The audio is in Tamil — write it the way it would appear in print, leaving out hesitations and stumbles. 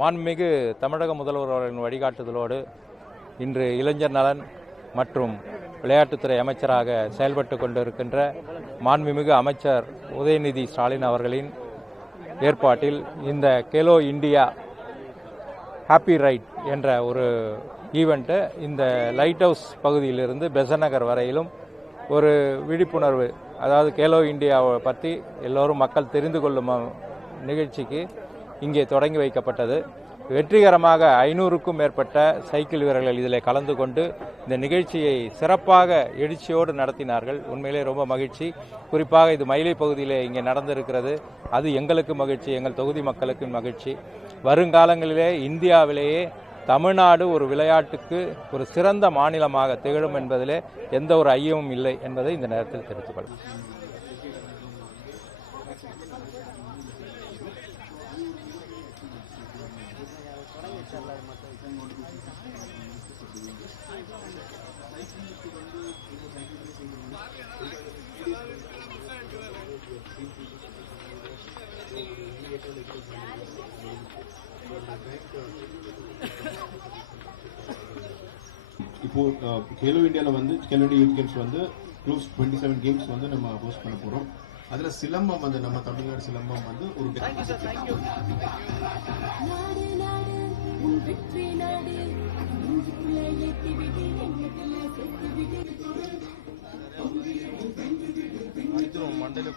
மாண்புமிகு தமிழக முதல்வர் அவர்களின் வழிகாட்டுதலோடு இன்று இளைஞர் நலன் மற்றும் விளையாட்டுத்துறை அமைச்சராக செயல்பட்டு கொண்டிருக்கின்ற மாண்புமிகு அமைச்சர் உதயநிதி ஸ்டாலின் அவர்களின் ஏற்பாட்டில் இந்த கேலோ இந்தியா ஹாப்பி ரைட் என்ற ஒரு ஈவெண்ட்டை இந்த லைட் ஹவுஸ் பகுதியிலிருந்து பெசன்ட் நகர் வரையிலும் ஒரு விழிப்புணர்வு, அதாவது கேலோ இந்தியாவை பற்றி எல்லோரும் மக்கள் தெரிந்து கொள்ளும் நிகழ்ச்சிக்கு இங்கே தொடங்கி வைக்கப்பட்டது. வெற்றிகரமாக 500க்கும் மேற்பட்ட சைக்கிள் வீரர்கள் இதில் கலந்து கொண்டு இந்த நிகழ்ச்சியை சிறப்பாக எழுச்சியோடு நடத்தினார்கள். உண்மையிலே ரொம்ப மகிழ்ச்சி. குறிப்பாக இது மயிலை பகுதியில் இங்கே நடந்திருக்கிறது. அது எங்களுக்கு மகிழ்ச்சி, எங்கள் தொகுதி மக்களுக்கு மகிழ்ச்சி. வருங்காலங்களிலே இந்தியாவிலேயே தமிழ்நாடு ஒரு விளையாட்டுக்கு ஒரு சிறந்த மாநிலமாக திகழும் என்பதிலே எந்த ஒரு ஐயமும் இல்லை என்பதை இந்த நேரத்தில் தெரிவித்துக் கொள்கிறேன். இப்போ கேலோ இந்தியாவில் வந்து கேலோ இந்தியா யூத் கேம்ஸ் வந்து க்ளோஸ் 27 கேம்ஸ் வந்து நம்ம ஹோஸ்ட் பண்ண போகிறோம். அதில் சிலம்பம் வந்து நம்ம தமிழ்நாடு சிலம்பம் வந்து ஒரு மண்டல